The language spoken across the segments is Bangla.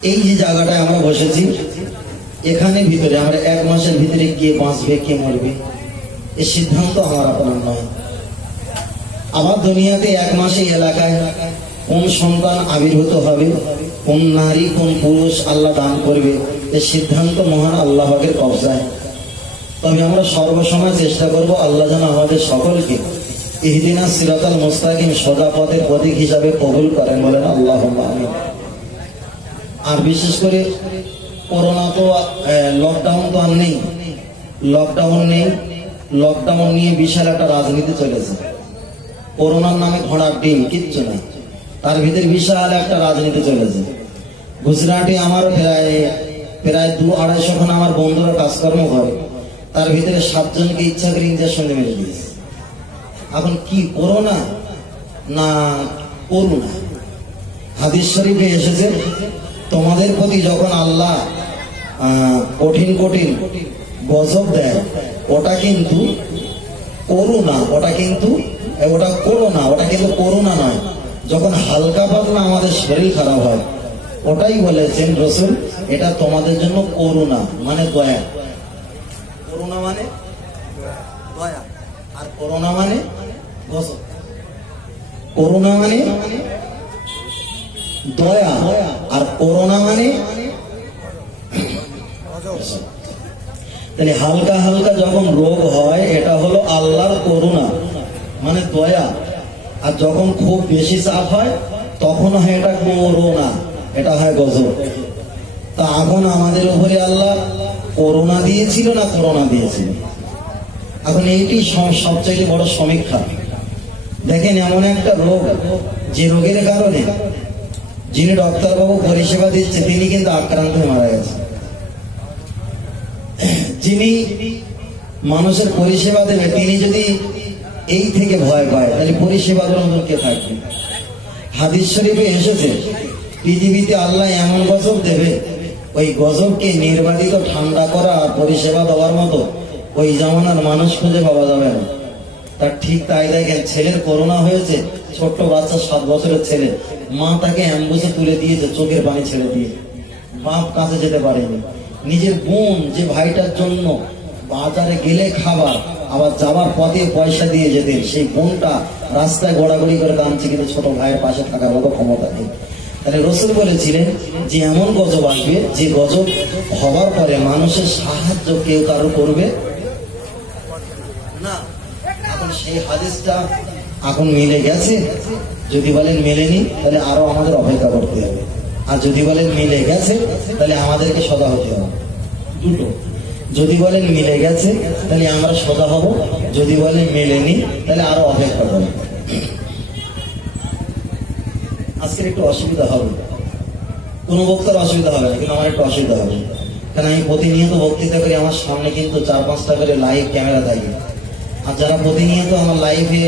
এই যে জায়গাটায় আমরা বসেছি, এখানে ভিতরে আমরা 1 মাসের ভিতরে গিয়ে বাঁচবে কে মরবে এই সিদ্ধান্ত আমার আপনার নয়। আমার দুনিয়াতে 1 মাসে এলাকায় কোন সন্তান আবির্ভূত হবে, কোন নারী কোন পুরুষ আল্লাহ দান করবে এই সিদ্ধান্ত মহান আল্লাহ পাকের কবজায়। তবে আমরা সর্বসময় চেষ্টা করব আল্লাহ যেন আমাদের সকলকে ইহদিনাস সিরাতাল মুস্তাকিম সোজা পথের প্রতীক হিসাবে কবুল করেন, বলেন আল্লাহুম্মা আমিন। আর বিশেষ করে করোনা তো লকডাউন তো আর নেই, লকডাউন নিয়ে বিশাল একটা রাজনীতি চলেছে। করোনার নামে ঘোড়ার ডিম কিচ্ছু নাই, তার ভিতরে বিশাল একটা রাজনীতি চলেছে। গুজরাটে আমার প্রায় 200-250 খন আমার বন্ধুরা কাজকর্ম করে, তার ভিতরে 7 জনকে ইচ্ছা করে ইঞ্জেকশন মেরে দিয়েছে। এখন কি করোনা না করুণা? হাদিস শরীফে এসেছে তোমাদের প্রতি যখন আল্লাহ কঠিন কঠিন গজব দেয় ওটা কিন্তু করুণা, ওটা করুণা নয়। যখন হালকা পাতলা আমাদের শরীর খারাপ হয় ওটাই বলেছেন রাসূল এটা তোমাদের জন্য করুণা মানে দয়া। করুণা মানে দয়া, আর করোনা মানে গজব। করুণা মানে দয়া আর করোনা মানে তাহলে হালকা হালকা যখন রোগ হয় এটা হলো আল্লাহর করুণা মানে দয়া, আর যখন খুব বেশি চাপ হয় তখন হয় এটা করোনা, এটা হয় গজব। তা এখন আমাদের উপরে আল্লাহ করোনা দিয়েছিল না করোনা দিয়েছিল? এখন এইটি সবচেয়ে বড় সমীক্ষা। দেখেন এমন একটা রোগ যে রোগের কারণে যিনি ডাক্তারবাবু পরিষেবা দিচ্ছে তিনি কিন্তু আক্রান্ত হয়ে মারা গেছে। যিনি মানুষের পরিষেবা দেবে তিনি যদি এই থেকে ভয় পায় তাহলে পরিষেবা দেওয়ার কে থাকবে? হাদিস শরীফে এসেছে পৃথিবীতে আল্লাহ এমন গজব দেবে ওই গজবকে নির্বাধিত ঠান্ডা করা আর পরিষেবা দেওয়ার মতো ওই জামানার মানুষ খুঁজে পাওয়া যাবে না। তার ঠিক তাই দেখেন ছেলের করোনা হয়েছে, ছোট্ট বাচ্চা 7 বছরের ছেলে, মা তাকে অ্যাম্বুলেন্সে তুলে দিয়েছে চোখের পানি ছেড়ে দিয়ে, বাপ কাছে যেতে পারেনি। নিজের বোন যে ভাইটার জন্য বাজারে গেলে খাবার আবার যাবার পথে পয়সা দিয়ে যেতেন সেই বোনটা রাস্তায় গড়াগড়ি করে কাঁদছে, কিন্তু ছোট ভাইয়ের পাশে থাকার মতো ক্ষমতা নেই। তাহলে রাসূল বলেছিলেন যে এমন গজব আসবে যে গজব হবার পরে মানুষের সাহায্য কেউ কারো করবে না। এখন সেই হাদিসটা এখন মিলে গেছে? যদি বলেন মেলেনি তাহলে আরো আমাদের অপেক্ষা করতে হবে, আর যদি বলেন মিলে গেছে তাহলে আমাদেরকে সদা হতে হবে। দুটো, যদি বলেন মিলে গেছে তাহলে আমরা সদা হব, যদি বলেন মেলেনি তাহলে আরো অপেক্ষা করব। আজকের একটু অসুবিধা হবে, কোনো বক্তার অসুবিধা হবে না, কিন্তু আমার একটু অসুবিধা হবে, কারণ আমি প্রতিনিয়ত বক্তৃতা করি, আমার সামনে কিন্তু 4-5টা করে লাইভ ক্যামেরা থাকে। আর যারা প্রতিনিয়ত আমার লাইভে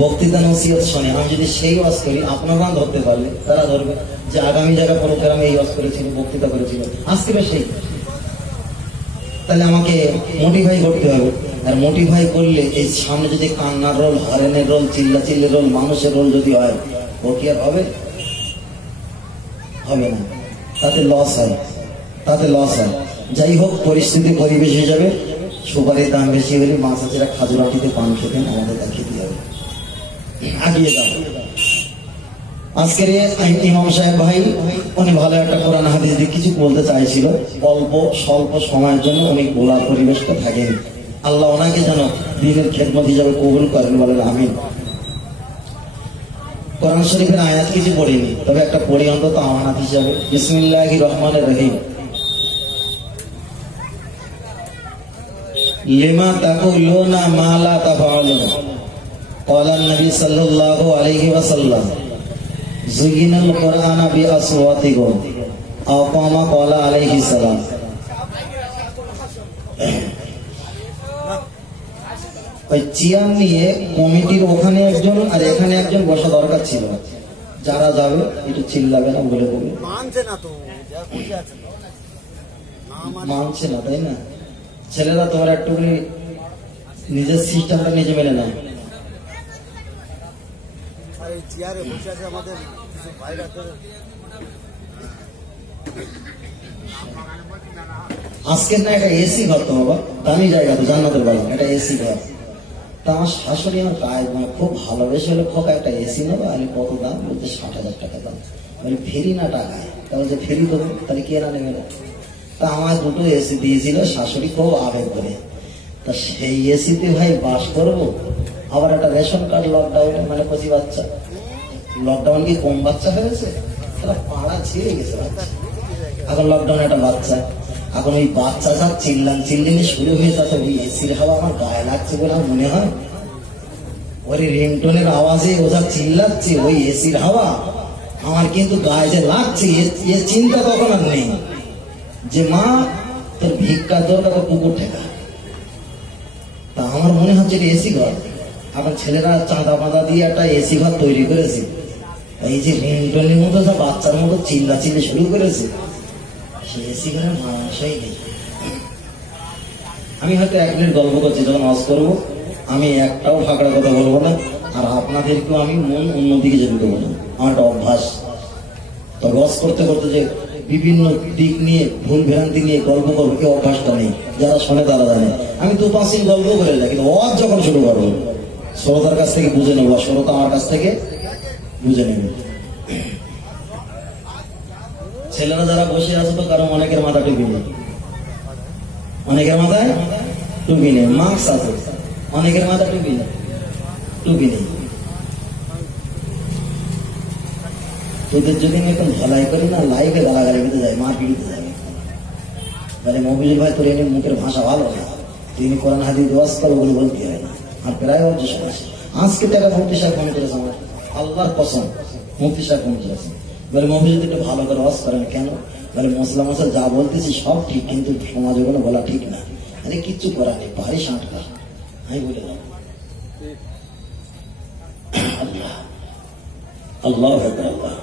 বক্তৃতা নসিহত শোনে, আমি যদি সেই ওয়াজ করি আপনারা ধরতে পারলে তারা ধরবে যে আগামী জায়গা প্রোগ্রামে এই ওয়াজ করেছিল, বক্তৃতা করেছিল, আজকে সেই। তাহলে আমাকে মোটিফাই করতে হবে, আর মোটিফাই করলে এই সামনে যদি কান্নার রোল, হরেনের রোল, চিল্লাচিল্লির রোল, মানুষের রোল যদি হয় ও কি আর হবে? হবে না, তাতে লস হয়। যাই হোক, পরিস্থিতি পরিবেশ হিসাবে সুপারির দাম বেশি হলে মাছ আছেরা খাজুর আটিতে পান খেতেন, আমাদের তা খেতে হবে। আগিয়ে যাও। আজকের ইমাম সাহেব ভাই উনি ভালো একটা কোরআন হাদিস দিয়ে কিছু বলতে চাইছিল, স্বল্প সময়ের জন্য উনি বলার পরিবেশটা থাকেনি। আল্লাহ ওনাকে যেন দিনের খেদমত হিসাবে কবুল করেন, বলেন আমিন। কোরআন শরীফের আয়াত কিছু পড়িনি, তবে একটা পড়ি অন্তত আমানত হিসাবে। বিসমিল্লাহির রহমানির রহিম। লিমা তাকুলুনা মা লা তাফআলুন ক্বালা নবী সাল্লাল্লাহু আলাইহি ওয়াসাল্লাম যুগিনাল কুরআনা বিআসওয়াতিকুম আও কামা ক্বালা আলাইহিস সালাম। ওই চেয়ার নিয়ে কমিটির ওখানে একজন আর এখানে একজন বসা দরকার ছিল, যারা যাবে একটু চিল্লাবে না, বলে দেবে। মানছে না তাই না? ছেলেরা তোমরা একটু নিজের সিস্টেমটা নিজে মেনে নাও। চেয়ারে বসে আছে আমাদের কিছু ভাইরা আজকের না একটা এসি ঘর তো বাবা, দামি জায়গা তো, জান্নাতের বাগান, একটা এসি ঘর। তা আমার শাশুড়ি আমার গায়ে খুব ভালোবেসে হলে খোকা একটা এসি নেবো, আমি কত দাম বলতে 60,000 টাকা দাম। মানে ফেরি না টাকায়, তাহলে যে ফেরি দেবো তাহলে কে না নেবে না। তা আমার দুটো এসি দিয়েছিল শাশুড়ি খুব আবেগ করে। তা সেই এসিতে ভাই বাস করবো, আবার একটা রেশন কার্ড লকডাউনে, মানে 25 বাচ্চা, লকডাউন কি কম বাচ্চা হয়েছে? তারা পাড়া ছিঁড়ে গেছে বাচ্চা। এখন লকডাউনে একটা বাচ্চা, এখন ওই বাচ্চা যা চিল্লানি শুরু হয়ে যাচ্ছে, ওই এসির হাওয়া আমার গায়ে লাগছে বলে আমার মনে হয়। ওই রিংটোনের আওয়াজে ও যা চিল্লাচ্ছে, ওই এসির হাওয়া আমার কিন্তু গায়ে যে লাগছে, এ চিন্তা তখন আর নেই যে মা তোর ভিক্ষা দরকার, পুকুর ঠেকা। তা আমার মনে হচ্ছে এটা এসি ঘর। এখন ছেলেরা চাঁদা পাঁদা দিয়ে একটা এসি ঘর তৈরি করেছে, এই যে রিংটোনের মতো যা বাচ্চার মতো চিল্লি শুরু করেছে, সেই এসি ঘরের মানুষই নেই। আমি হয়তো 1 মিনিট গল্প করছি, যখন ওয়াজ করবো আমি একটাও ফাঁকড়া কথা বলবো না, আর আপনাদেরকেও আমি মন অন্যদিকে যেতে দেবো না। আমার একটা অভ্যাস, তো ওয়াজ করতে করতে যে বিভিন্ন দিক নিয়ে ভুল ভ্রান্তি নিয়ে গল্প করবো, কেউ অভ্যাসটা নেই। যারা শোনে তারা জানে আমি 2-5 দিন গল্প করে যাই, কিন্তু ওয়াজ যখন শুরু করবো শ্রোতার কাছ থেকে বুঝে নেবো, শ্রোতা আমার কাছ থেকে বুঝে নেবে। ছেলেরা যারা বসে আছে তো কারণ অনেকের মাথা টুপি নেই, অনেকের মাথায় টুপি নেই, মাস্ক আছে, অনেকের মাথা টুপি নেই। তোদের যদি আমি এখন ভলাই করি না, লাইভে গালাগালি দিতে যাই, মার পিড়িতে যাবে। বলে মফিজুল ভাই তোর এনে মুখের ভাষা ভালো না, তুই কোরআন হাদিস ওয়াজ কর, ওগুলো বলতে হয় না। আর প্রায় অবজেশন আছে। আজকে টাকা মুফতি সাহেব ফোন করেছে আমার, আল্লাহর কসম মুফতি সাহেব ফোন করেছে। বলে মফিজুল একটু ভালো করে ওয়াজ করেন। কেন? বলে মশলা যা বলতেছি সব ঠিক, কিন্তু সমাজ ওগুলো বলা ঠিক না। আরে কিচ্ছু করার নেই, পারি সাঁটকা, আমি বলে দেবো। আল্লাহ আল্লাহ আল্লাহ।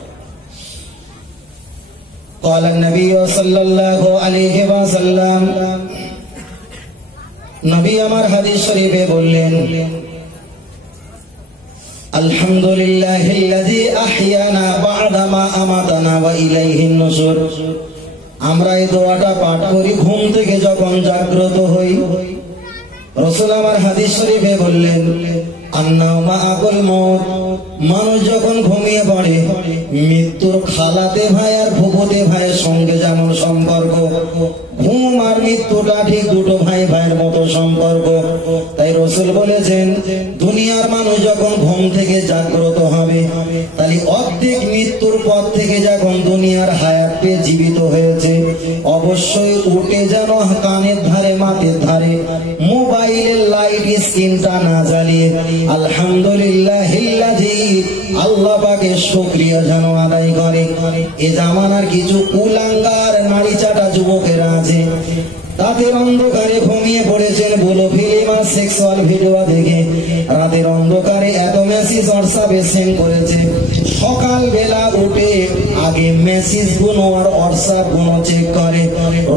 قال النبي صلى الله عليه وسلم, নবী আমার হাদিস শরীফে বললেন, আলহামদুলিল্লাহিল্লাযী আহইয়ানা বা'দা মা আমাতানা ওয়া ইলাইহিন নুশুর। আমরা এই দোয়াটা পাঠ করি ঘুম থেকে যখন জাগ্রত হই। রাসূল আমার হাদিস শরীফে বললেন, আন্নাহু মাআকুল মাউত, মানুষ যখন ঘুমিয়ে পড়ে মৃত্যুর খালাতে ভাই আর ফুফুতে ভাইয়ের সঙ্গে যেমন সম্পর্ক, ঘুম আর মৃত্যুটা ঠিক দুটো ভাই ভাইয়ের মতো সম্পর্ক। তাই রাসূল বলেছেন, দুনিয়ার মানুষ যখন ঘুম থেকে জাগ্রত হবে, তাহলে অর্ধেক মৃত্যুর পর থেকে যখন দুনিয়ার হায়াত পেয়ে জীবিত হয়েছে, অবশ্যই উঠে যেন কানের ধারে মাথার ধারে মোবাইলের লাইট স্ক্রিনটা না জ্বালিয়ে আলহামদুলিল্লাহিল্লাযী, আল্লাহ পাকের শুকরিয়া যেন আদায় করে। এ জামানার কিছু কুলাঙ্গার নারী চাটা যুবকেরা আছে, রাতের অন্ধকারে ঘুমিয়ে পড়েছেন বলো ফিল্ম আর সেক্সুয়াল ভিডিও দেখে, রাতের অন্ধকারে এত মেসেজ হোয়াটসঅ্যাপে সেন্ড করেছে, সকাল বেলা উঠে আগে মেসেজ গুলো আর হোয়াটসঅ্যাপ গুলো চেক করে।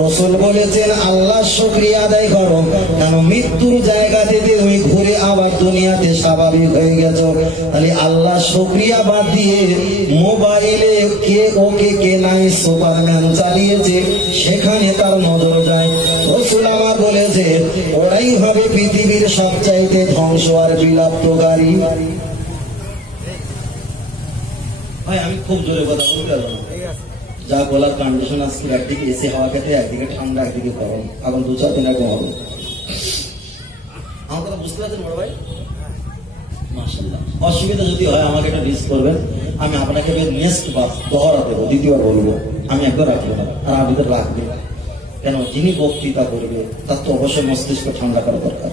রাসূল বলেছেন, আল্লাহর শুকরিয়া আদায় করো, কারণ মৃত্যুর জায়গাতে তুমি ঘুরে আবার দুনিয়াতে স্বাভাবিক হয়ে গেছো। তাহলে আল্লাহ শুকরিয়া বাদ দিয়ে মোবাইলে কে ওকে কে নাই সুপারম্যান চালিয়েছে, সেখানে তার নজর যায়। রাসূল আমার বলেছে, ওরাই হবে পৃথিবীর সবচাইতে ধ্বংস আর বিলাপ্তকারী। ভাই আমি খুব জোরে কথা বলতে পারবো না, যা বলার কন্ডিশন আজকে, একদিকে এসে হাওয়া খেতে, একদিকে ঠান্ডা, একদিকে গরম, এখন 2-4 দিন এরকম হবে। আমার কথা বুঝতে পারছেন বড় ভাই? মাশাআল্লাহ। অসুবিধা যদি হয় আমাকে একটা রিস্ক করবেন, আমি আপনাকে নেক্সট বার দহরা দেবো, দ্বিতীয়বার বলবো, আমি একবার রাখবো না, আর আমাদের রাখবে। কেন? যিনি বক্তৃতা করবে তার তো অবশ্যই মস্তিষ্ক ঠান্ডা করা দরকার।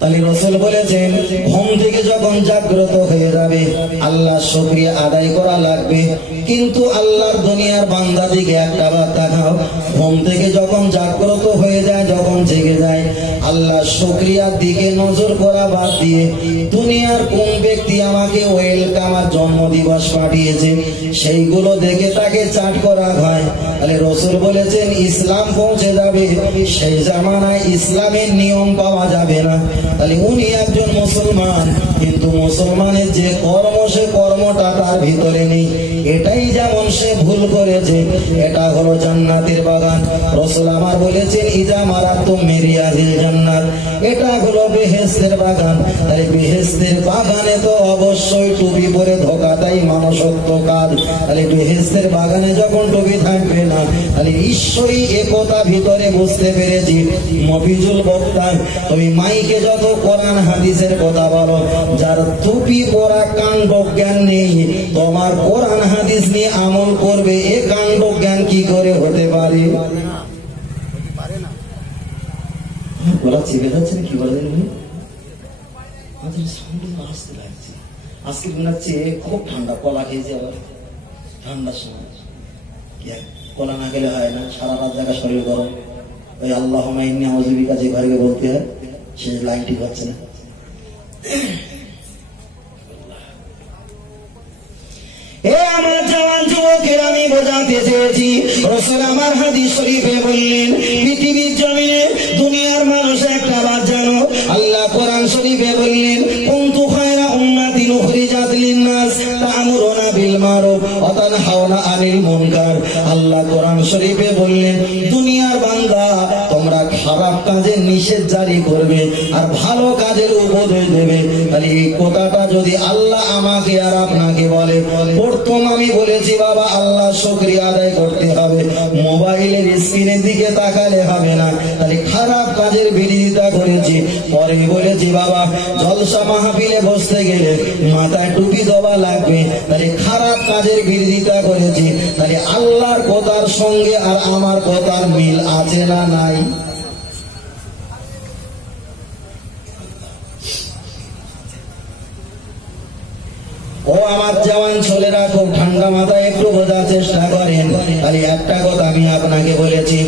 তাহলে রাসূল বলেছেন, ঘুম থেকে যখন জাগ্রত হয়ে যাবে আল্লাহর শুকরিয়া আদায় করা লাগবে। কিন্তু আল্লাহর দুনিয়ার বান্দা দিকে একটা বার তাকাও, ঘুম থেকে যখন জাগ্রত হয়ে যায়, যখন জেগে যায়, আল্লাহর শুকরিয়ার দিকে নজর করা বাদ দিয়ে দুনিয়ার কোন ব্যক্তি আমাকে ওয়েলকাম আর জন্মদিবস পাঠিয়েছে সেইগুলো দেখে তাকে চাট করা হয়। তাহলে রাসূল বলেছেন, ইসলাম পৌঁছে যাবে, সেই জামানায় ইসলামের নিয়ম পাওয়া যাবে না। তাহলে উনি একজন মুসলমান, কিন্তু মুসলমানের যে কর্ম সে কর্মটা তার ভিতরে নেই। এটাই যেমন সে ভুল করেছে। এটা হলো জান্নাতের বাগান। রাসূল আমার বলেছেন ইজা মারাতুম মিরিয়াদিল জান্নাত, এটা হলো বেহেশতের বাগান। তাই বেহেশতের বাগানে তো অবশ্যই টুপি পরে ঢোকাটাই মানুষত্ব কাজ। তাহলে বেহেশতের বাগানে যখন টুপি থাকবে না, তাহলে নিশ্চয়ই একথা ভিতরে বুঝতে পেরেছি। মফিজুল বক্তা, তুমি মাইকে যত কোরআন হাদিসের কথা বলো, যার টুপি পরা কাণ্ড জ্ঞান নেই, তোমার কোরআন হাদিস নিয়ে আমল করবে, এ কাণ্ড জ্ঞান কি করে হতে পারে? ওরা চেপে যাচ্ছেন কি বলেন? আসতে লাগছে আজকে মনে হচ্ছে খুব ঠান্ডা, কলা খেয়েছে আবার ঠান্ডার সময়। কলা না খেলে হয় না, সারা রাত জায়গা শরীর গরম। ওই আল্লাহুম্মা ইন্নী আউযু বিকা যে ঘরে বলতে হয়, সে লাইন ঠিক হচ্ছে না। আমার জওয়ান যুবকের আমি বোঝাতে চেয়েছি, রাসূল আমার হাদিস শরীফে বললেন, পৃথিবীর জমিনে দুনিয়ার মানুষ একটা বার জানো, আল্লাহ কোরআন শরীফে বললেন কুনতু খায়রা উম্মাতিন উখরিজাত লিন-নাস তা'মুরুনা বিল মারুফ ওয়া তানহাউনা আনিল মুনকার। আল্লাহ কোরআন শরীফে বললেন দুনিয়ার বান্দা তোমরা খারাপ কাজের নিষেধ জারি করবে আর ভালো কাজের উপদেশ দেবে। তাহলে এই কথাটা যদি আল্লাহ আমাকে আর আপনাকে বলে, প্রথম আমি বলেছি বাবা আল্লাহ শুকরিয়া আদায় করতে হবে, মোবাইলের স্ক্রিনের দিকে তাকালে হবে না। তাহলে খারাপ কাজের বিরোধিতা করেছি। পরে বলেছি বাবা জলসা মাহফিলে বসতে গেলে মাথায় টুপি দেওয়া লাগবে। তাহলে খারাপ কাজের বিরোধিতা করেছি। তাহলে আল্লাহর কথার সঙ্গে আর আমার কথার মিল আছে না নাই? ও আমার জওয়ান ছেলেরা, খুব ঠান্ডা মাথায় একটু বোঝার চেষ্টা করেন। তাহলে একটা কথা আমি আপনাকে বলেছি,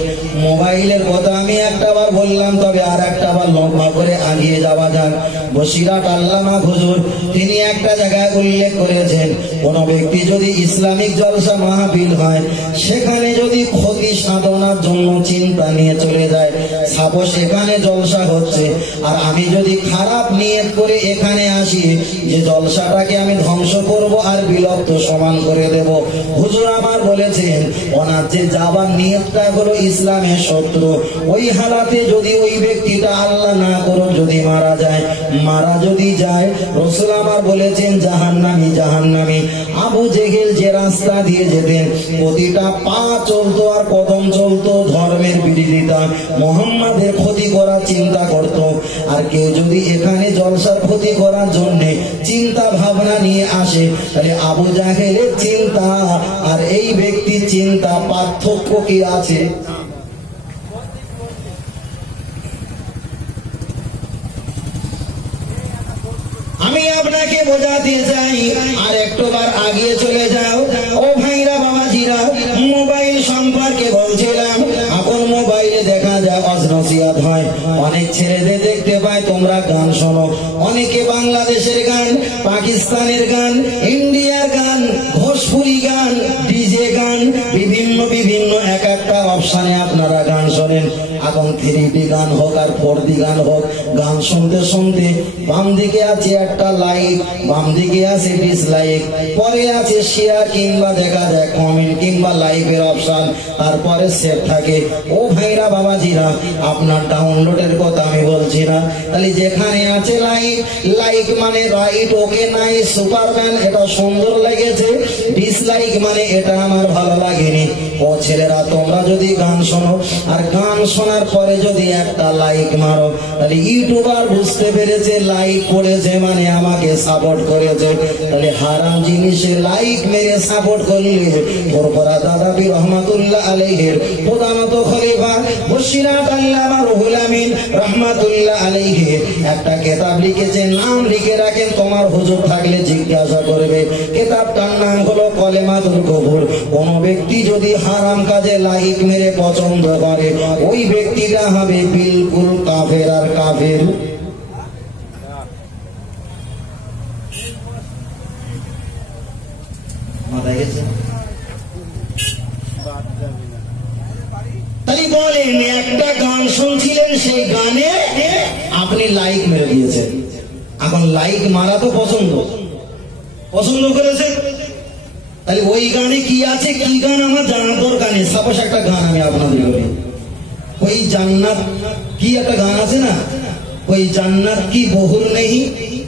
মোবাইলের কথা আমি একটা বার বললাম, তবে আর একটা বার লম্বা করে আগিয়ে যাওয়া যাক। বসিরহাট আল্লামা হুজুর তিনি একটা জায়গায় উল্লেখ করেছেন, কোন ব্যক্তি যদি ইসলামিক জলসা মাহফিল হয়, সেখানে যদি ক্ষতি সাধনার জন্য চিন্তা নিয়ে চলে যায়, সাপোজ এখানে জলসা হচ্ছে আর আমি যদি খারাপ নিয়ত করে এখানে আসি যে জলসাটাকে আমি ধ্বংস করব আর বিলুপ্ত সমান করে দেব, হুজুর আমার বলেছেন ওনার যে যাবার নিয়তটা হলো ইসলামের শত্রু, ওই হালাতে যদি ওই ব্যক্তিটা আল্লাহ না করুন যদি মারা যায়, মারা যদি যায়, রাসূল আমার বলেছেন জাহান্নামী জাহান্নামী। আবু জেহেল যে রাস্তা দিয়ে যেতেন, প্রতিটা পা চলতো আর কদম চলতো ধর্মের বিরোধিতা, মুহাম্মাদের ক্ষতি করার চিন্তা করত। আর কেউ যদি এখানে জলসার ক্ষতি করার জন্য চিন্তা ভাবনা নিয়ে আসে, তাহলে আবু জাহেলের চিন্তা আর এই ব্যক্তির চিন্তা পার্থক্য কি আছে? আমি আপনাকে বোঝাতে চাই। আর একটুবার আগিয়ে চলে যাও। ও ভাইরা বাবাজিরা, মোবাইল সম্পর্কে বলছিলাম। এখন মোবাইলে দেখা যায় অজনসিয়াত হয়, অনেক ছেলেদের দেখতে পায় তোমরা গান শোনো, অনেকে বাংলাদেশের গান, পাকিস্তানের গান, ইন্ডিয়ার গান, ভোজপুরি গান, ডিজে গান, বিভিন্ন বিভিন্ন এক একটা অপশনে আপনারা গান শোনেন। এখন 3D গান হোক আর 4D গান হোক, গান শুনতে শুনতে বাম দিকে আছে একটা লাইক, বাম দিকে আছে ডিসলাইক, পরে আছে শেয়ার কিংবা দেখা যায় কমেন্ট কিংবা লাইকের অপশন, তারপরে সেভ থাকে। ও ভাইরা বাবাজিরা, আপনার ডাউনলোডের কথা আমি বলছি না। তাহলে যেখানে আছে লাইক, লাইক মানে রাইট, ওকে নাই, সুপারম্যান, এটা সুন্দর লেগেছে, ডিসলাইক মানে এটা আমার ভালো লাগেনি। ও ছেলেরা, তোমরা যদি গান শোনো আর গান শোনার পরে যদি একটা লাইক মারো, তাহলে ইউটিউবার বুঝতে পেরেছে লাইক করেছে মানে আমাকে সাপোর্ট করেছে। তাহলে হারাম জিনিসে লাইক মেরে সাপোর্ট করলে বরপরা দাদাবি রহমাতুল্লাহ আলাইহির প্রধানত খলিফা বসিরহাট আল্লামা রুহুল আমিন রহমাতুল্লাহ আলাইহি একটা কিতাব লিখেছেন, নাম লিখে রাখেন, তোমার হুজুর থাকলে জিজ্ঞাসা করবে। কিতাবটার নাম হলো কলেমাতুল কুফর। কোন ব্যক্তি যদি হারাম কাজে লাইক মেরে পছন্দ করে, ওই ব্যক্তিটা হবে বিলকুল কাফের আর কাফের। মাথায় গেছে? তাই বলেন একটা গান শুনছিলেন, সেই গানে আপনি লাইক মেরে দিয়েছেন। এখন লাইক মারা তো পছন্দ করেছেন, তাহলে ওই গানে কি আছে, কি গান আমার জানার দরকার নেই। সাপোজ একটা গান আমি আপনাদের বলি, ওই জান্নাত কি একটা গান আছে না, ওই জান্নাত কি বহুর নেই,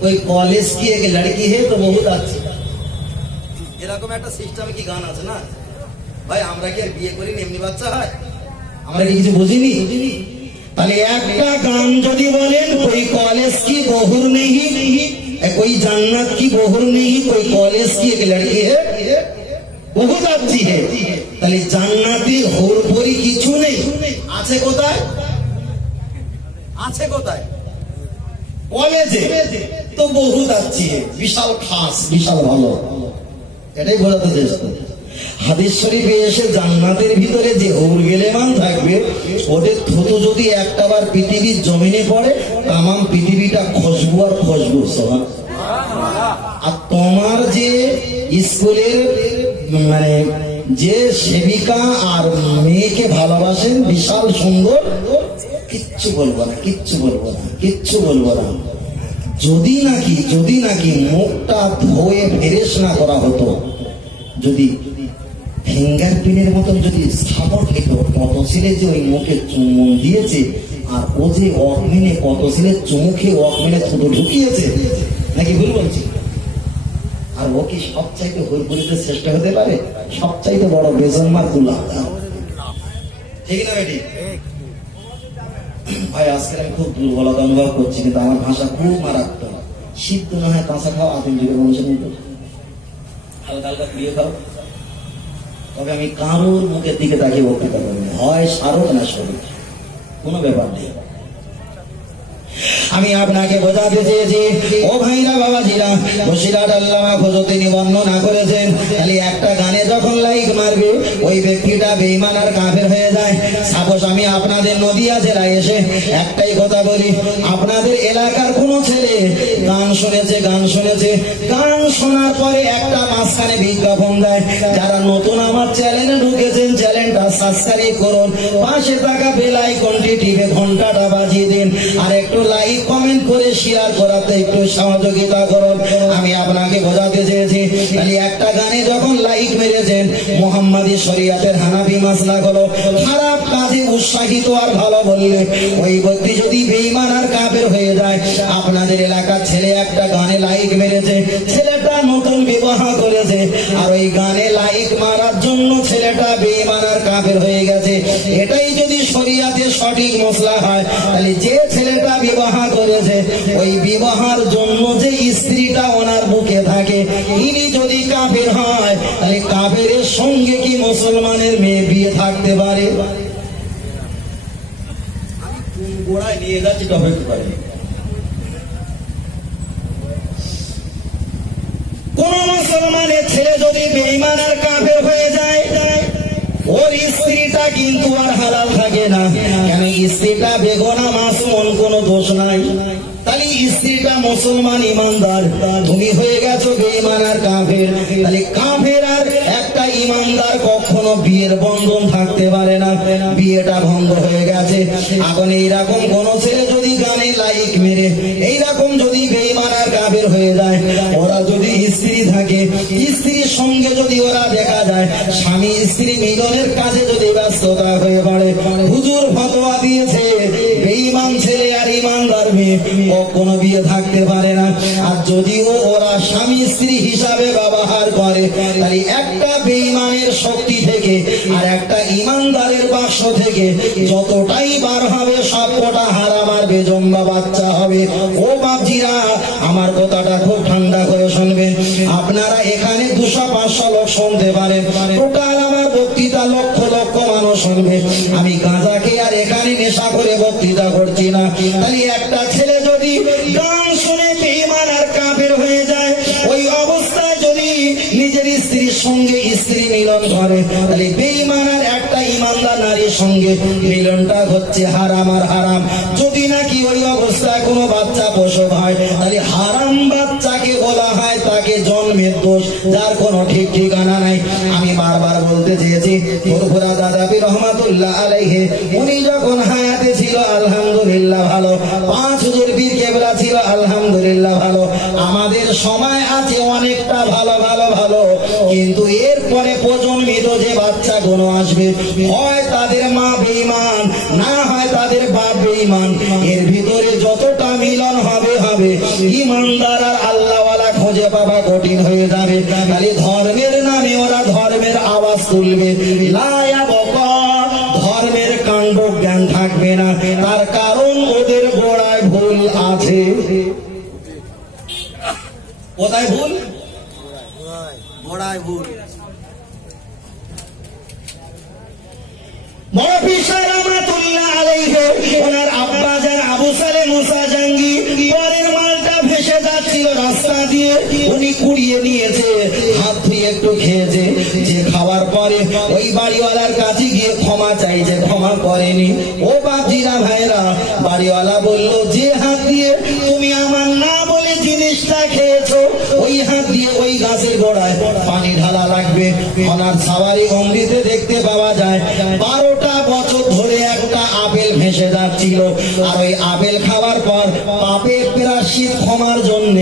ওই কলেজ কি এক লড়কি হে তো বহুত আছে, এরকম একটা সিস্টেমে কি গান আছে না ভাই। আমরা কি আর বিয়ে করিনি এমনি বাচ্চা হয়? আমরা কি কিছু বুঝিনি? তাহলে একটা গান যদি বলেন ওই কলেজ কি বহুর নেই, कोई जन्नत की बहुर नहीं, कोई कॉलेज की एक लड़की है बहुत अच्छी है, তাহলে জান্নাতি হুরপুরি কিছু নেই, আছে কোথায়? আছে কোথায়? কলেজে। তো বহুত अच्छी है, বিশাল খাস, বিশাল ভালো, এটাই বোঝাতে চেষ্টা। হাদিস শরীফে এসে জান্নাতের ভিতরে যে হুর গেলেমান থাকবে, ওদের থুতু যদি একটাবার পৃথিবীর জমিনে পড়ে, তামাম পৃথিবীটা খুশবু আর খুশবু। আর তোমার যে স্কুলের মানে যে সেবিকা আর মেয়েকে ভালোবাসেন, বিশাল সুন্দর, কিচ্ছু বলবো না, কিচ্ছু বলবো না, কিচ্ছু বলবো না। যদি নাকি মুখটা ধোয়ে ফ্রেশ না করা হতো, যদি ফিঙ্গারপ্রিন্টের মতন যদি সাপোর্ট পেত, কত ছেলে যে ওই মুখে চুমুন দিয়েছে, আর ও যে ওয়াকম্যানে কত ছেলে চুমুখে ওয়াকম্যানে থুতু ঢুকিয়েছে, নাকি ভুল বলছি? আর ও কি সবচাইতে হুরপুরিতে চেষ্টা হতে পারে? সবচাইতে বড় বেজন্মার তুলা, ঠিক না বেটি? ভাই আজকে আমি খুব দুর্বলতা অনুভব করছি, কিন্তু আমার ভাষা খুব মারাত্মক। সিদ্ধ না হয় কাঁচা খাও, আদিম যুগের মানুষের মতো হালকা হালকা প্রিয় খাও, তবে আমি কারোর মুখের দিকে তাকিয়ে বক্তৃতা করি, হয় শারদ না শরীর, কোনো ব্যাপার নেই। আমি আপনাকে বোঝাতে চেয়েছি, ও ভাইরা বাবাজিরা, বসিরাট আল্লামা খোঁজতে নিবন্ধনা করেছেন, খালি একটা গানে যখন লাইক মারবে ওই ব্যক্তিটা বেঈমান আর কাফের হয়ে যায়। সাপোজ আমি আপনাদের নদিয়া জেলায় এসে একটাই কথা বলি, আপনাদের এলাকার কোনো ছেলে গান শুনেছে, গান শোনার পরে একটা মাঝখানে বিজ্ঞাপন দেয়, যারা নতুন আমার চ্যানেলে ঢুকেছেন চ্যানেলটা সাবস্ক্রাইব করুন, পাশে থাকা বেল আইকনটি টিপে ঘন্টাটা বাজিয়ে দিন, আর একটু লাইক কমেন্ট করে শেয়ার করাতে একটু সহযোগিতা করুন। আমি আপনাকে বোঝাতে চেয়েছি, খালি একটা গানে যখন লাইক মেরেছেন, মুহাম্মাদি শরিয়াতের হানাফি মাসলাক হলো খারাপ কাজে উৎসাহিত আর ভালো বললে ওই ব্যক্তি যদি বেঈমান আর কাফের হয়ে যায়। আপনাদের এলাকার ছেলে একটা গানে লাইক মেরেছে, ছেলেটা নতুন বিবাহ করেছে, আর ওই গানে লাইক মারার জন্য ছেলেটা বেঈমান আর কাফের হয়ে গেছে। এটাই যদি শরিয়াতের সঠিক মসলা হয়, তাহলে যে ছেলেটা বিবাহ করেছে ওই বিবাহের জন্য যে স্ত্রীটা ওনার বুকে থাকে, ইনি যদি কাফের হয়, তাহলে কাফেরের সঙ্গে কি মুসলমানের মেয়ে বিয়ে থাকতে পারে? আমি গোড়ায় নিয়ে যাচ্ছি টপিক পারে। কোন মুসলমানের ছেলে যদি বেঈমান আর কাফের হয়ে যায়, ওর স্ত্রীটা কিন্তু আর হালাল থাকে না, কেন? স্ত্রীটা বেগনা মাসুম, কোনো দোষ নাই। তাহলে স্ত্রীটা মুসলমান ইমানদার, তুমি হয়ে গেছো বেঈমান আর কাফের, তাহলে কাফের আর একটা ইমানদার কখনো বিয়ের বন্ধন থাকতে পারে না, বিয়েটা ভঙ্গ হয়ে গেছে। এখন এইরকম কোন ছেলে যদি গানে লাইক মেরে এইরকম যদি বেঈমান আর কাফের হয়ে যায়, ওরা যদি স্ত্রী থাকে, স্ত্রীর সঙ্গে যদি ওরা দেখা যায়, স্বামী স্ত্রী মিলনের কাজে যদি ব্যস্ততা হয়ে পড়ে, হুজুর ফতোয়া দিয়েছে বেঈমান ছেলে আর ইমানদার মেয়ে কখনো বিয়ে থাকতে পারে না। আর যদিও ওরা স্বামী স্ত্রী হিসাবে ব্যবহার করে, তাহলে একটা বেঈমানের শক্তি থেকে আর একটা ইমানদারের বাক্স থেকে যতটাই বার হবে সবকটা হারাম আর বেজম্বা বাচ্চা হবে। ও বাপজিরা, আমার কথাটা খুব ঠান্ডা করে শুনবেন। আপনারা এখানে 200-500 লোক শুনতে পারেন, টোটাল আমার বক্তৃতা লক্ষ লক্ষ মানুষ শুনবে। আমি গাঁজাকে আর এখানে নেশা করে বক্তৃতা করছি না। তাহলে একটা ছেলে যদি গান শুনে বেঈমান আর কাফের হয়ে যায়, ওই অবস্থায় যদি নিজের স্ত্রীর সঙ্গে স্ত্রী মিলন করে, তাহলে বেঈমান আর একটা ইমানদার নারীর সঙ্গে মিলনটা হচ্ছে হারাম আর হারাম। যদি নাকি ওই অবস্থায় কোনো বাচ্চা প্রসব হয়, তাহলে হারাম বাচ্চাকে বলা হয় তাকে জন্মের দোষ, যার কোনো ঠিক ঠিকানা নাই। আমি বারবার বলতে চেয়েছি, ফুরফুরা দাদা পীর রহমাতুল্লাহ আলাইহি উনি যখন হায়াতে ছিল আলহামদুলিল্লাহ ভালো, 5 হুজুর পীর কেবলা ছিল আলহামদুলিল্লাহ ভালো। আমাদের সময় আছে অনেকটা ভালো ভালো ভালো, কিন্তু এরপরে প্রজন্মিত যে বাচ্চাগুলো আসবে, হয় তাদের মা বেঈমান, না হয় তাদের বাপ বেঈমান। এর ভিতরে যতটা মিলন হবে হবে, ইমানদার আর আল্লাহওয়ালা খুঁজে পাওয়া কঠিন হয়ে যাবে। খালি ধর্মের নামে ওরা ধর্মের আওয়াজ তুলবে, লায়া বকা ধর্মের কাণ্ড জ্ঞান থাকবে না। তার কারণ ওদের গোড়ায় ভুল আছে। কোথায় ভুল? গোড়ায় ভুল। বড় পীর রহমাতুল্লাহ আলাইহি ওনার আব্বা জান আবু সালেহ মুসা জাঙ্গি পরের মালটা ভেসে যাচ্ছিল রাস্তা দিয়ে, উনি কুড়িয়ে নিয়েছে, হাত ধুয়ে একটু খেয়েছে। যে খাওয়ার পরে ওই বাড়িওয়ালার কাছে গিয়ে ক্ষমা চাইছে, ক্ষমা করেনি। ও বাপজিরা ভাইরা, বাড়িওয়ালা বলল, যে হাত দিয়ে তুমি আমার না বলে জিনিসটা খেয়েছো, ওই হাত দিয়ে ওই গাছের গোড়ায় পানি ঢালা লাগবে। ওনার সাওয়ারি অমৃতে দেখতে পাওয়া যায় 12টা বছর ধরে একটা আপেল ভেসে যাচ্ছিল, আর ওই আপেল খাওয়ার পর পাপের প্রায়শ্চিত ক্ষমার জন্য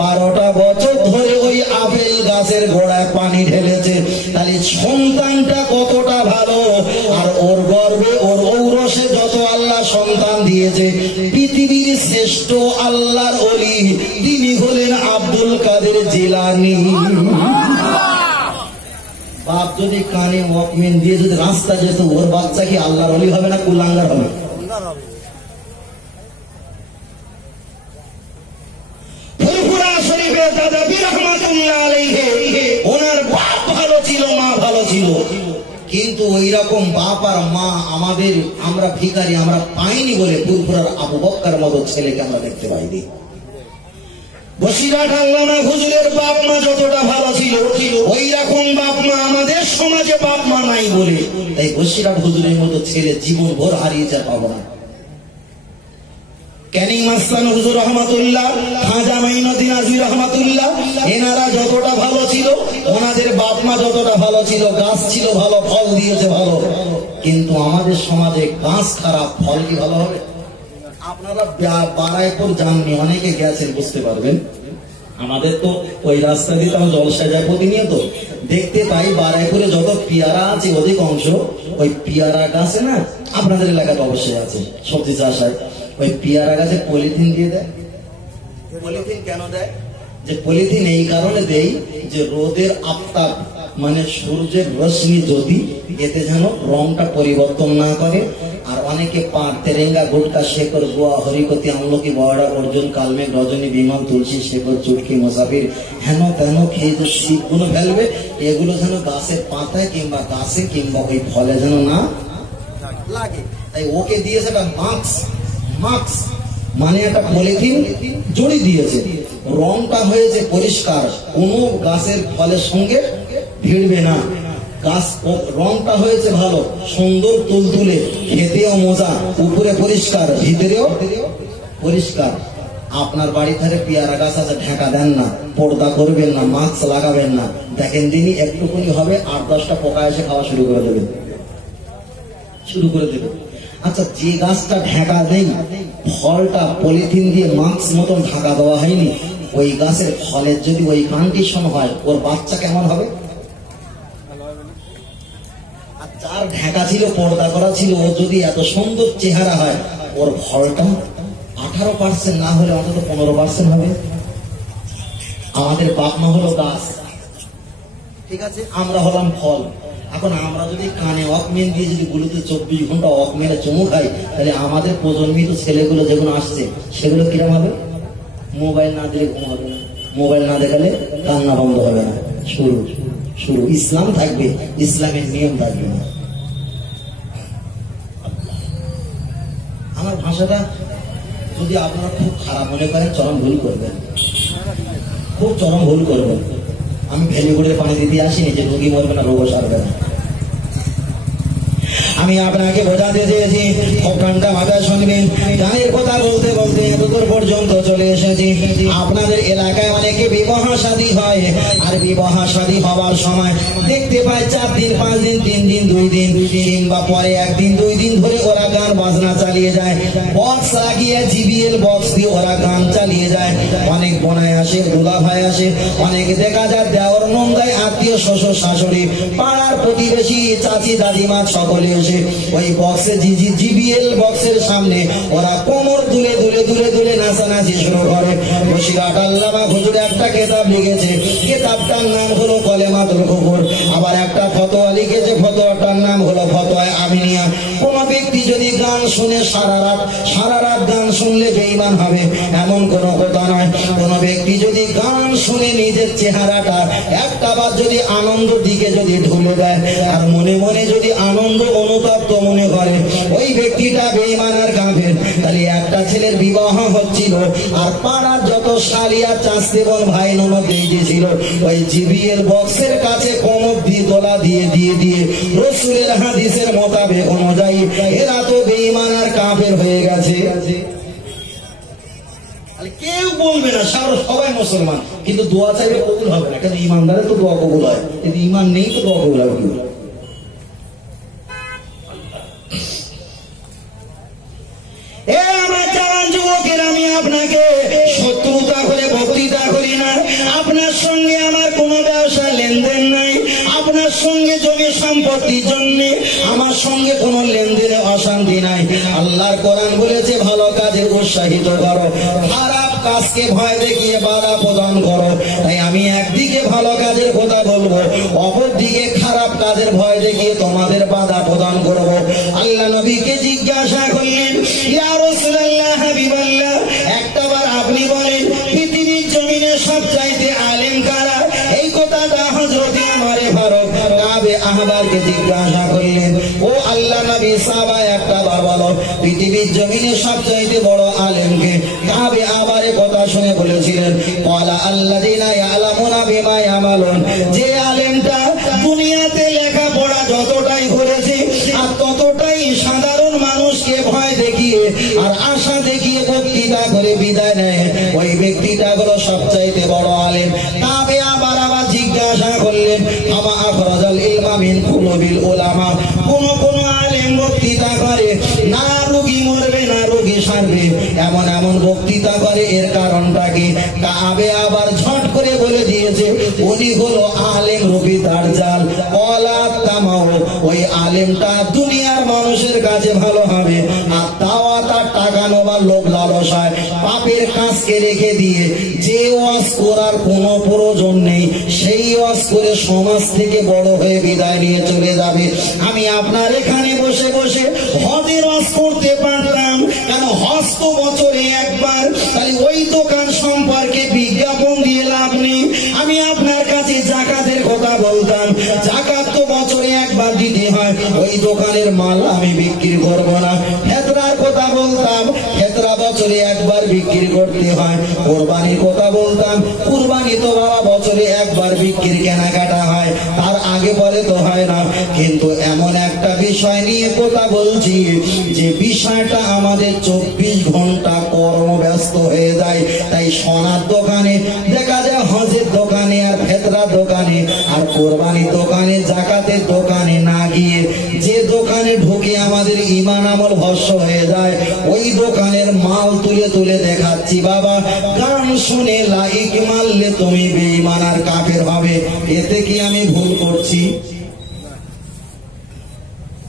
12টা বছর ধরে ওই আপেল গাছের গোড়ায় পানি ঢেলেছে। তাহলে সন্তানটা কতটা ভালো, আর ওর গর্বে ওর ঔরসে যত আল্লাহ সন্তান দিয়েছে, পৃথিবীর শ্রেষ্ঠ আল্লাহর ওলি তিনি হলেন আব্দুল কাদের জিলানী। বাপ যদি কানে ওয়াকম্যান দিয়ে যদি রাস্তা যেত, ওর বাচ্চা কি আল্লাহর ওলি হবে না কুলাঙ্গার হবে? ফুরফুরা শরীফের দাদা পীর রহমাতুল্লাহ আলাইহি ওনার বাপ ভালো ছিল, মা ভালো ছিল, কিন্তু ওই রকম বাপ আর মা আমাদের, আমরা ভিখারি, আমরা পাইনি বলে ফুরফুরার আবু বক্কর মতো ছেলেকে আমরা দেখতে পাইনি। বসিরহাট আল্লামা হুজুরের বাপ মা যতটা ভালো ছিল, ওই রকম বাপ মা আমাদের সমাজে বাপ মা নাই বলে তাই বসিরহাট হুজুরের মতো ছেলে জীবন ভোর হারিয়েছে পাবো না। ক্যানিং মাস্তান হুজুর রহমাতুল্লাহ, খাজা মাইনুদ্দিন আজমি রহমাতুল্লাহ, এনারা যতটা ভালো ছিল, ওনাদের বাপ মা যতটা ভালো ছিল, গাছ ছিল ভালো, ফল দিয়েছে ভালো, কিন্তু আমাদের সমাজে গাছ খারাপ, ফল কি ভালো হবে? আপনারা বারাইপুর যাননি, অনেকে গেছেন, বুঝতে পারবেন। আমাদের তো ওই রাস্তা দিয়ে তো জলসা যায় প্রতিনিয়ত, দেখতে পাই বারাইপুরে যত পেয়ারা আছে অধিকাংশ ওই পেয়ারা গাছে না, আপনাদের এলাকাতে অবশ্যই আছে, সবজি চাষ হয়, ওই পেয়ারা গাছে পলিথিন দিয়ে দেয়। পলিথিন কেন দেয়? যে পলিথিন এই কারণে দেই যে রোদের আফতাব মানে সূর্যের রশ্মি জ্যোতি এতে যেন রংটা পরিবর্তন না করে। আর অনেকে পাট, তেরেঙ্গা, গুটকা, শেকড়, গোয়া, হরিকতি, আমলকি, বড়া, অর্জুন, কালমেঘ, রজনী, বিমল, তুলসী, শেকড়, চুটকি, মোসাফির হেন তেন খেয়ে যে শীতগুলো ফেলবে, এগুলো যেন গাছের পাতায় কিংবা গাছে কিংবা ওই ফলে যেন না লাগে। তাই ওকে দিয়েছে একটা মাস্ক মানে একটা পলিথিন জড়ি দিয়েছে, রংটা হয়েছে পরিষ্কার, কোনো গাছের ফলের সঙ্গে ভিড়বে না। গাছ রংটা হয়েছে ভালো, সুন্দর, তুলতুলে, খেতেও মজা, উপরে পরিষ্কার, ভিতরেও পরিষ্কার। আপনার বাড়ি ধারে পেয়ারা গাছ আছে, ঢাকা দেন না, পর্দা করবেন না, মাস্ক লাগাবেন না, দেখেন দিনই একটুকুনি হবে 8-10টা পোকা এসে খাওয়া শুরু করে দেবে। আচ্ছা, যে গাছটা ঢাকা দেই, ফলটা পলিথিন দিয়ে মাস্ক মতন ঢাকা দেওয়া হয়নি, ওই গাছের ফলের যদি ওই কন্ডিশন হয়, ওর বাচ্চা কেমন হবে? আর যার ঢাকা ছিল, পর্দা করা ছিল, ওর যদি এত সুন্দর চেহারা হয়, ওর ফলটা 18% না হলে অন্তত 15% হবে। আমাদের বাপ মা হলো গাছ, ঠিক আছে, আমরা হলাম ফল। এখন আমরা যদি কানে ওয়াকম্যান দিয়ে যদি গুলোতে 24 ঘন্টা ওয়াকম্যানে চুমু খাই, তাহলে আমাদের প্রজন্মিত ছেলেগুলো যেগুলো আসছে সেগুলো কিরম হবে? মোবাইল না দিলে ঘুম হবে না, মোবাইল না দেখালে কান্না বন্ধ হবে না, শুরু ইসলাম থাকবে, ইসলামের নিয়ম থাকবে না। আমার ভাষাটা যদি আপনারা খুব খারাপ মনে করেন, চরম ভুল করবেন, খুব চরম ভুল করবেন। আমি ভেলিগুড়ের পানি দিতে আসিনি যে রোগী মরবে না, রোগ সারবে না। আমি আপনাকে বোঝাতে চেয়েছি, খুব ঠান্ডা মাথায় শুনবেন। গানের কথা বলতে বলতে এতদূর পর্যন্ত চলে এসেছি। আপনাদের এলাকায় অনেকে বিবাহ শাদী হয়, আর বিবাহ শাদী হওয়ার সময় দেখতে পায় 4 দিন 5 দিন 3 দিন 2 দিন কিংবা পরে 1 দিন 2 দিন ধরে ওরা গান বাজনা চালিয়ে যায়, বক্স লাগিয়ে জিবিএল বক্স দিয়ে ওরা গান চালিয়ে যায়। অনেক বোনায় আসে, দুলা ভাই আসে, অনেক দেখা যায় দেওয়ার নন্দায়, আত্মীয় শ্বশুর শাশুড়ি, পাড়ার প্রতিবেশী, চাচি দাদিমা সকলে এসে ওই বক্সে জিবিএল বক্সের সামনে ওরা কোমর দুলে দুলে দুলে দুলে নাচানাচি শুরু করে। বসিরহাট আল্লামা হুজুর একটা কিতাব লিখেছে, কিতাবটার নাম হলো কলেমাতুল কুফর। আবার একটা ফতোয়া লিখেছে, ফতোয়াটার নাম হলো ফতোয়া আমিনিয়া। কোন ব্যক্তি যদি গান শুনে সারা রাত গান শুনলে বেঈমান হবে, এমন কোনো কথা নয়। কোন ব্যক্তি যদি গান শুনে নিজের চেহারাটা একটা বার যদি আনন্দ দিকে যদি ঢুলে দেয় আর মনে মনে যদি আনন্দ অনুতপ্ত মনে করে, ওই ব্যক্তিটা বেঈমান আর কাফের। তাহলে একটা ছেলের বিবাহ হচ্ছিল আর পাড়ার যত শালিয়া চাষতে বোন ভাই ননদ দিয়েছিল, ওই জিবিএল বক্সের কাছে কোমর দিয়ে দোলা দিয়ে দিয়ে দিয়ে রাসূলের হাদিসের মোতাবেক অনুযায়ী এরা তো বেঈমান আর কাফের হয়ে গেছে। কেউ বলবে না, সবাই মুসলমান, কিন্তু দোয়া চাইলে কবুল হবে না। কেন? ইমানদারের তো দোয়া কবুল হয়, কিন্তু ইমান নেই তো দোয়া কবুল হবে। আমার জওয়ান যুবকের, আমি আপনাকে শত্রুতা করে বক্তৃতা করি না। আপনার সঙ্গে আমার কোনো ব্যবসা লেনদেন নাই, আপনার সঙ্গে জমি সম্পত্তির জন্য আমার সঙ্গে কোনো লেনদেনে অশান্তি নাই। আল্লাহর কোরআন বলেছে ভালো কাজে উৎসাহিত করো, খারাপ কাজকে ভয় দেখিয়ে বাধা প্রদান করো। তাই আমি একদিকে ভালো কাজের কথা বলবো, অপরদিকে খারাপ কাজের ভয় দেখিয়ে তোমাদের বাধা প্রদান করব। আল্লাহ নবীকে জিজ্ঞাসা করলেন, ইয়া রাসূলুল্লাহ, হাবিবাল্লাহ, একটাবার আপনি বলেন পৃথিবীর জমিনে সবচাইতে আলেম কারা? এই কথাটা হযরত ওমর ফারুক কাবে আহবারকে জিজ্ঞাসা করলেন, ও আল্লাহ নবী, সাহাবা একটাবার বলো পৃথিবীর জমিনে সবচাইতে বড় আলেমকে? কাবে আহবারে কথা শুনে বলেছিলেন, ক্বালা আল্লাযিনা ইয়ালামুনা বিমা ইয়ামালুন, যে আলেমটা দুনিয়াতে লেখাপড়া যতটাই করেছে আর ততটাই সাধারণ মানুষকে ভয় দেখিয়ে আর আশা দেখিয়ে বক্তৃতা করে বিদায় নেয়, ওই ব্যক্তিটা হলো সবচাইতে বড় আলেম। তবে আবার জিজ্ঞাসা করলেন, আমা আখরাজাল ইলমা মিন কুলুবিল উলামা, কোন কোন আলেম বক্তৃতা করে না রোগী মরবে না রোগী সারবে, এমন এমন বক্তৃতা করে, এর কারণটা কি? কাবে আবার ঝট করে বলে দিয়েছে, উনি হলো আলেম রবি দারজাল। ওয়ালা তামাও, ওই আলেমটা দুনিয়ার মানুষের কাছে ভালো হবে, আর তাওয়া তার টাকা নেবার লোভ লালসায় পাপের কাজকে রেখে দিয়ে যে ওয়াজ করার কোনো প্রয়োজন নেই, সেই ওয়াজ করে সমাজ থেকে বড় হয়ে বিদায় নিয়ে চলে যাবে। আমি আপনার এখানে বসে বসে হজের ওয়াজ করতে পারতাম, কারণ হজ তো বছরে একবার, তাহলে ওই দোকান সম্পর্কে বিজ্ঞাপন দিয়ে লাভ নেই। আমি আপনার কাছে যাকাতের কথা বলতাম, যাকাত তো বছরে একবার দিতে হয়, ওই দোকানের মাল আমি বিক্রি করব না। ফেতরার কথা বলতাম, ফেতরা বছরে একবার বিক্রি করতে হয়। কোরবানির কথা বলতাম, কুরবানি তো বাবা বছরে একবার বিক্রি কেনাকাটা হয়, তার আগে পরে তো হয় না। কিন্তু এমন একটা বিষয় নিয়ে কথা বলছি যে বিষয়টা আমাদের 24 ঘন্টা কর্মব্যস্ত হয়ে যায়। তাই সোনার দোকানে দেখা যায়, হজের দোকানে আর ফেতরার দোকানে আর কোরবানির দোকানে, জাকাতের দোকানে না গিয়ে যে দোকানে ঢুকে আমাদের ঈমান আমল ভস্ম হয়ে যায়, ওই দোকানের মাল তুলে তুলে দেখাচ্ছি। বাবা, গান শুনে লাইক মারলে তুমি বেঈমান আর কাফের হবে, এতে কি আমি ভুল করছি?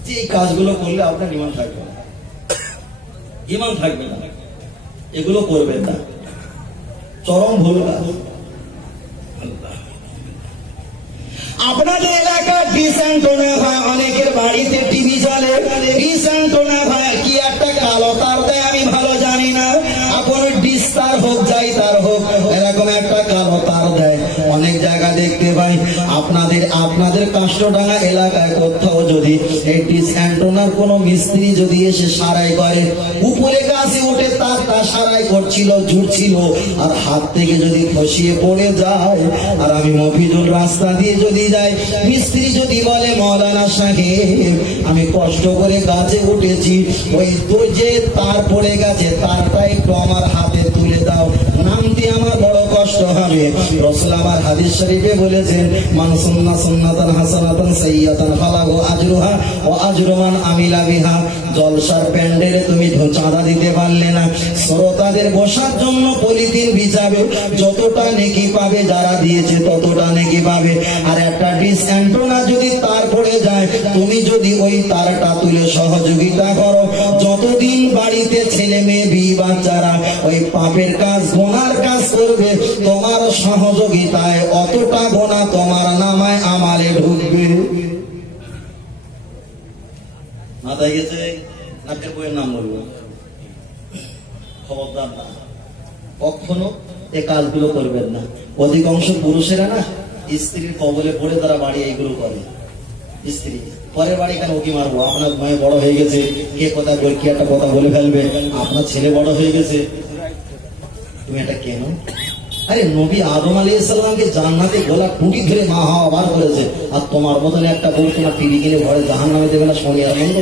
যে কাজগুলো করলে আপনার ঈমান থাকবে না, ঈমান থাকবে না, এগুলো করবেন না, চরম ভুল কাজ। আপনাদের এলাকার ডিসঅ্যান্টোনা হয়, অনেকের বাড়িতে টিভি চলে, ডিসঅ্যান্টোনা হয় কি একটা কালো তার দেয়, আমি ভালো জানি না, আপনার ডিস তার হোক যাই তার হোক, এরকম একটা কালো তার দেয়। অনেক জায়গা দেখতে পাই। আপনাদের কাষ্টডাঙ্গা এলাকায় কোথাও যদি যদি এই ডিস অ্যান্টোনার কোন মিস্ত্রি যদি এসে সারাই করে, উপরে গাছে উঠে তারটা সারাই করছিল, জুড়ছিল, আর হাত থেকে যদি খসিয়ে পড়ে যায়, আর আমি মফিজুল রাস্তা দিয়ে যদি যাই, মিস্ত্রি যদি বলে মৌলানা সাহেব আমি কষ্ট করে গাছে উঠেছি, ওই তো যে তার পড়ে গেছে তারটা একটু আমার হাতে তুলে দাও, নামতে আমার বড় কষ্ট হবে। রাসূল আমার হাদিস শরীফে বলেছেন, মান সুন্না সুন্নাতান হাসানাতান সাইয়্যাতান ফালাহু আজরুহা ওয়া আজরু মান আমিলা বিহা। জলসার প্যান্ডেলে তুমি চাঁদা দিতে পারলে না, শ্রোতাদের বসার জন্য পলিথিন বিছাবে, যতটা নেকি পাবে যারা দিয়েছে ততটা নেকি পাবে। আর একটা ডিস অ্যান্টোনা যদি তার পড়ে যায়, তুমি যদি ওই তারটা তুলে সহযোগিতা করো, যতদিন বাড়িতে ছেলে মেয়ে বিয়ে বাচ্চারা ওই পাপের কাজ গোনার কাজ করবে, তোমার সহযোগিতায় অতটা গোনা তোমার নামায় আমালে ঢুকবে। মাথায় গেছে? নাকের বইয়ের নাম বলবো, খবরদার না, কখনো এ কাজগুলো করবেন না। অধিকাংশ পুরুষেরা না স্ত্রীর কবলে পড়ে তারা বাড়ি এইগুলো করে। স্ত্রী পরের বাড়ি কেন ওকে মারবো, আপনার মেয়ে বড় হয়ে গেছে, কে কথা কি একটা কথা বলে ফেলবে, আপনার ছেলে বড় হয়ে গেছে, তুমি এটা কেন? আরে নবী আদম আলাইহিস সালামকে জান্নাতে গলা টুটি ধরে মা হাওয়া বার করেছে, আর তোমার মতন একটা বউ তোমার টিভি কিনে ঘরে জাহান্নামে দেবে না, শনি আর মন্দ।